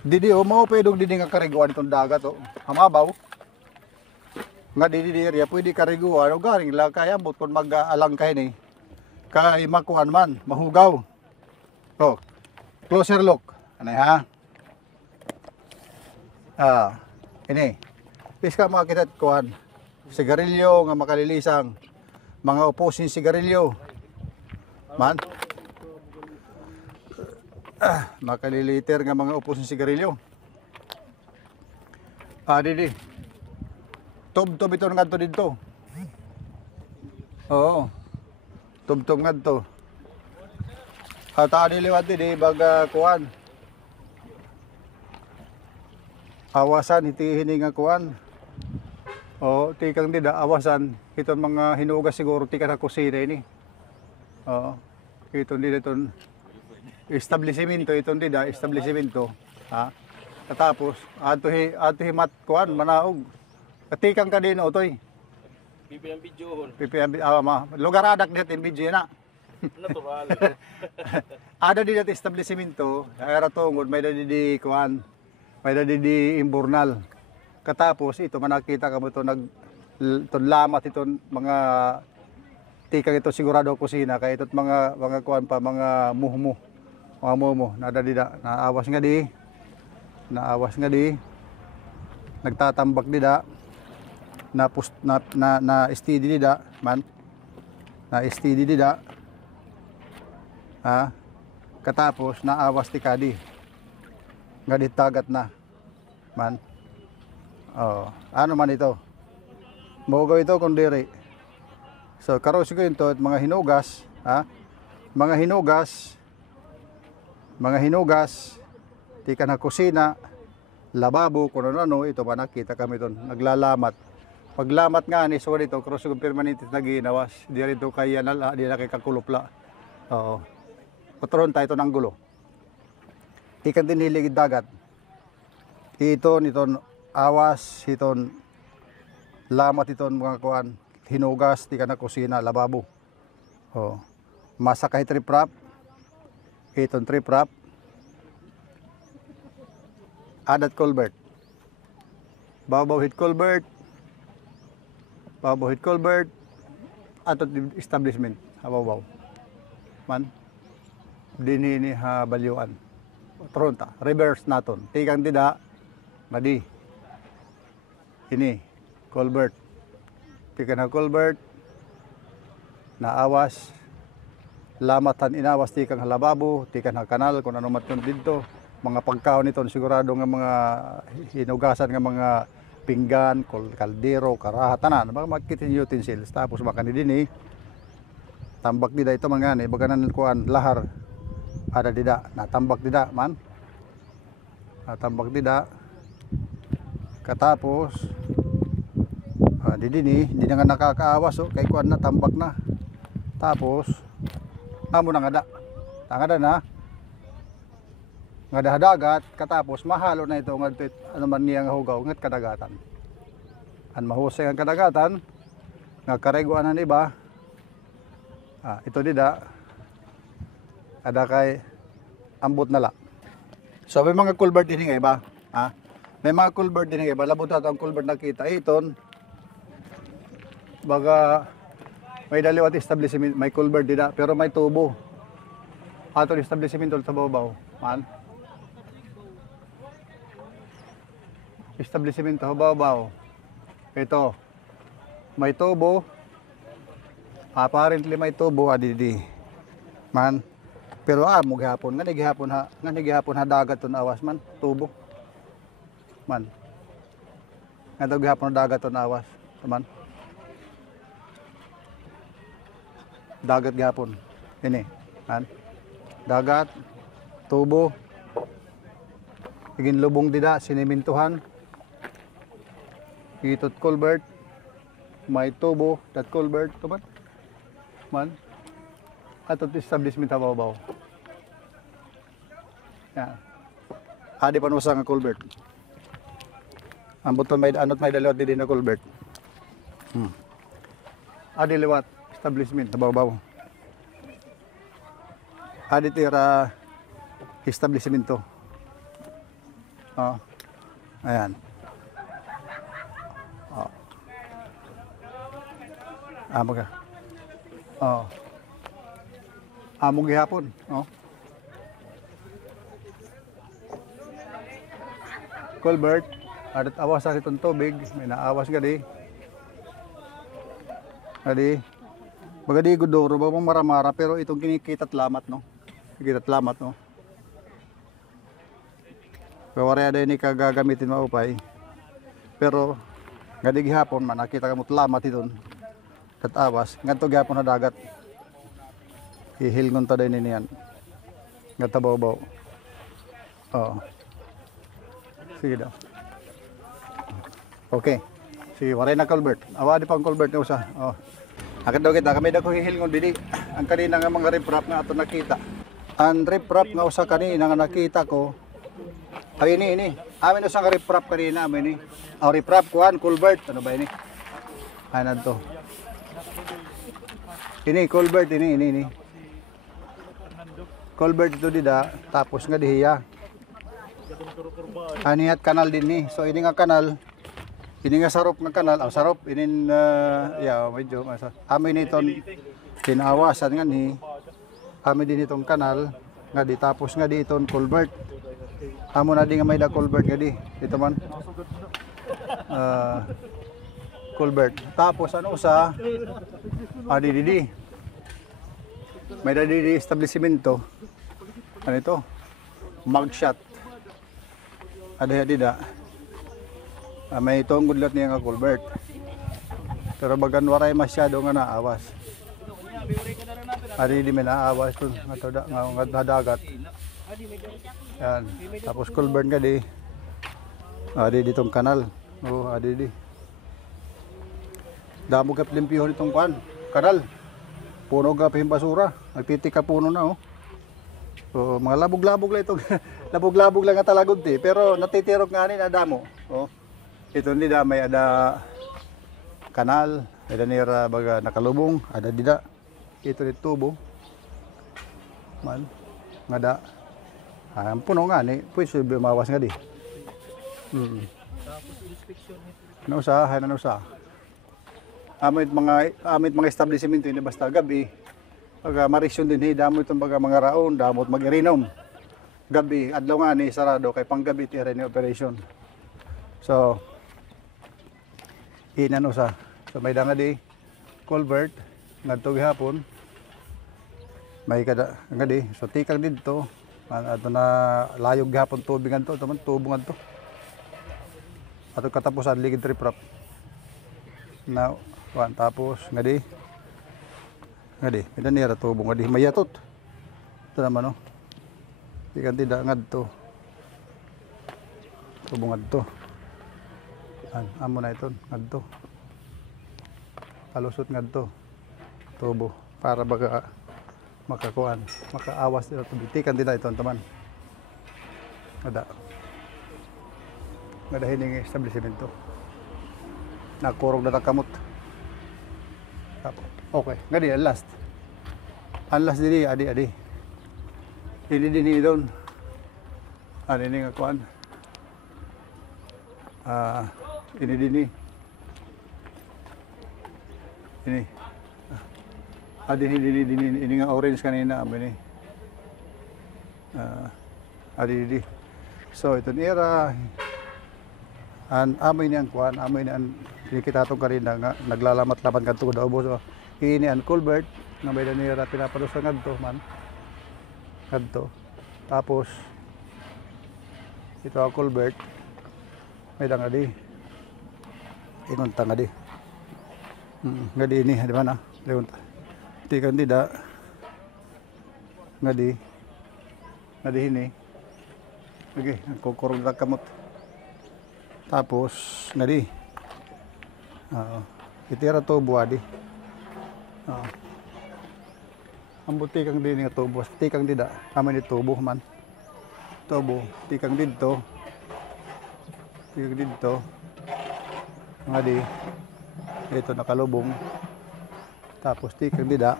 Didi o mao pwedeng didi nga kariguan itong dagat o. Hamabaw. Nga didi area pwede kariguan o garing lang kaya mo kung mag-alang kayo ni. Kay makuan man, mahugaw. O, closer look. Ano ha? Ini. Piska makita kuan. Sigarilyo nga makalilisang. Mga opposing sigarilyo. Man. Makaliliter nga mga upos ng sigarilyo. Didi. Tub-tub ito nga to dito. Oo. Tub-tub nga to. Diliwat di baga kuan. Awasan iti nga kuan. Oo, tikang dida awasan. Itong mga hinugas siguro tika na kusina ini. Oo. Itong dida itong establishmento itong dida, establishmento. Tapos ato mat kuan manaog. Katikang ka din otoy. Pipiyang videohon. Lugar adak dit in video na. Natural. Ada di dat establishmento, era tungod may di kuan. May di imburnal. Katapos ito manakita kamo to lamat itong mga tikang ito sigurado kusina kay ito't mga kuan pa mga muhmo. Mga momo, nada dida, naawas nga di, nagtatambak dida, na steady dida, man, na steady dida, katapos naawas ti kadi, nga ditagat na, man, ano man ito, mogaw ito kundiri, so karos ko ito at mga hinugas, tika na kusina, lababo, kung ano, ito pa nakita kami doon, naglalamat. Paglamat nga ni so dito, cross yung permanente na ginawas, di rito kaya di na kay kakulupla. Oo. Patron tayo ito ng gulo. Tika din hiligid dagat. Ito, awas, ito, lamat ito mga kuan, hinugas, tika na kusina, lababo. Oo. Masakay trip-rap. Itong trip-rap, adat culvert, babaw hit culvert, ato establishment, hababaw, man, dinini ha balyuan, tronta, reverse naton, tikang dida, madi, ini, culvert, tikan ha culvert, naawas, lamatan inawas tikang halababo, tikan ha kanal kung ano matun dito, mga pagkaon nito sigurado nga mga hinugasan nga mga pinggan, kaldero, karahatanan, mga kitchen utensils. Tapos baka ni dinhi tambak dida ito mga ni baganan kuan lahar ada dida, natambak dida man. Natambak dida. Katapos di na nga nakakaawas kay kuan na tambak na. Tapos amo na nga da. Tangada na. Nga dahadagat, katapos mahalo na ito ngadto ano man niya nga hugaw ngat kadagatan. An mahusay ang kadagatan nga kareguan an iba. Ito dida ada kay ambot nala. So may mga culvert din nga iba, May mga culvert din nga iba, labot ato ang culvert nakita iton. Baga may daliwat establishment, may culvert dida pero may tubo. Ato establishment sa babaw, man. Establishment sa babaw. Ito. May tubo. Apparently may tubo adidi. Man. Pero mo gihapon nga gihapon ha dagat ton awas man tubo. Man. Nga gihapon dagat ton awas, man. Dagat gihapon. Ini, man. Dagat, tubo. Igin lubong dida sinimintuhan. Itot culvert. May tubo, dat culvert, tuman. Man. Atot establishment habaw-baw. Yan. Adi panusa nga culvert. Ambot pa may anot may daliwat din na culvert. Adi liwat establishment habaw-baw. Adi tira establishment to. Oh. Ayan. Oh. Amo ka. Oh. Amo gihapon. Oh. Colbert, adat awas sa itong tubig, may naawas ka di. Adi, bagadi gudoro, bagong maramara, pero itong kinikitat lamat, no? Kikitat lamat, no? Kawari ada ini kagagamitin maupay. Pero, gadi gihapon, manakita ka mo lamat iton. Kat awas, nganto gihapon na dagat. Ihilngon ta din niyan. Gatabaw-baw. Oo. Sige daw. Okay. Sige, waray na Colbert. Awa di pang Colbert na usa. Oh. Akit daw kita, kami daw ko hihilngon dili. Ang kanina nga mga riprap nga ato nakita. Ang riprap nga usa kanina nga nakita ko. Ay ini. Amin usa nga riprap kanina amin ni. Aw riprap kuan Colbert, ano ba ini? Ano to? Ini Colbert ini. Colbert ito dida, tapos nga dihiya. Anihat kanal din ni. So ini nga kanal, ini nga sarop nga kanal, sarop inin medyo amin iton tinawasan nga ni. Amin din itong kanal nga di tapos nga di iton culvert. Amo na di nga may da culvert nga di. Ito man. Culvert. Tapos ano sa di. May da di establishmento. Ano ito? Mugshot. Ada dida. May itong gudlat niya nga culvert. Pero bagan waray masyado nga naawas. Adi di may naawas ito nga dagat. Yan. Tapos culvert nga di. Adi ditong kanal. Oh, adi di. Damo ka limpihon itong kanal. Puno ka pahing basura. Nagtitika puno na oh. So, mga labog-labog lang itong labog-labog lang nga talagod ti. Pero natitirok nga ni adamo. Oh. Ito ni da may ada kanal, ada nira baga nakalubong, ada dida. Ito ni tubo. Man ngada. Ang puno nga ni, pwede bumawas nga di. Tapos inspection nito. Ano sa? Amit mga establishment ini basta gabi. Pag marisyon din damo itong mga raon, damot mag-irinom. Gabi, adlaw nga ni sarado kay panggabi ti ni operation. So inano sa may danga di culvert ngadto gihapon. May kada nga di so tikang didto ato na layog gihapon tubig ngadto man tubo ngadto. Ato katapusan ligid riprap. Now, tapos nga di nira tubo nga di mayatot. Ito naman oh. Ikan tidak ngadto. Tubo ngadto. Amo na ito ngadto. Palusot ngadto. Tubo para baga makakuan, makaawas dito tubig. Ikan tidak ito teman. Ngada hining establishmento. Nakurog na kamot. Okay, ngadi last. Last diri adi. Ini din doon. Ano ini nga kuan? Ini din ini. Adi ini nga orange kanina amin ni. Adi. So ito nira amoy ni ang kuan, amoy ni ang kita tong kanina nga naglalamat-laman kadto daw bo. So ini ang culvert nga may nira pinapalusan ngadto man. Kadto. Tapos ito ang culvert. May dangadi. Ingon tangadi. Ngadi ini di mana? Leon. Tikan tidak. Ngadi ini. Okay, kukurog na kamot. Tapos ngadi. Itira to buadi. Ang butikang din nga tubo, tikang dida, amin ni tubo man. Tubo, tikang didto. Tikang didto. Ngadi. Ito nakalubong. Tapos tikang dida.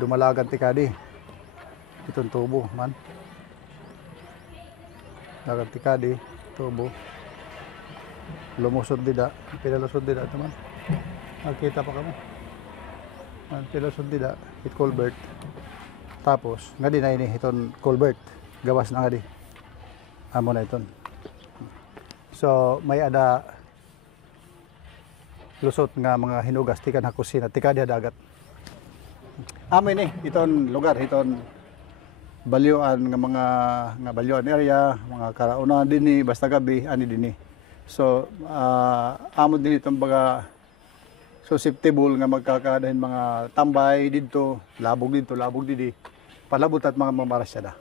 Dumalagan tikadi. Itong tubo man. dagat tikadi tubo lumusod dida pinalusod dida teman nakita pa kamo pinalusod dida it culvert tapos nga di na ini iton culvert gawas na nga di amo na iton so may ada lusot nga mga hinugas tikan ha kusina tikadi ha dagat amo ini iton lugar iton balyuan nga balyuan area mga karaunan dinhi basta gabi ani dinhi so amo din itong baga susceptible nga magkakadahin mga tambay didto labog didi palabot at mga mamarasyada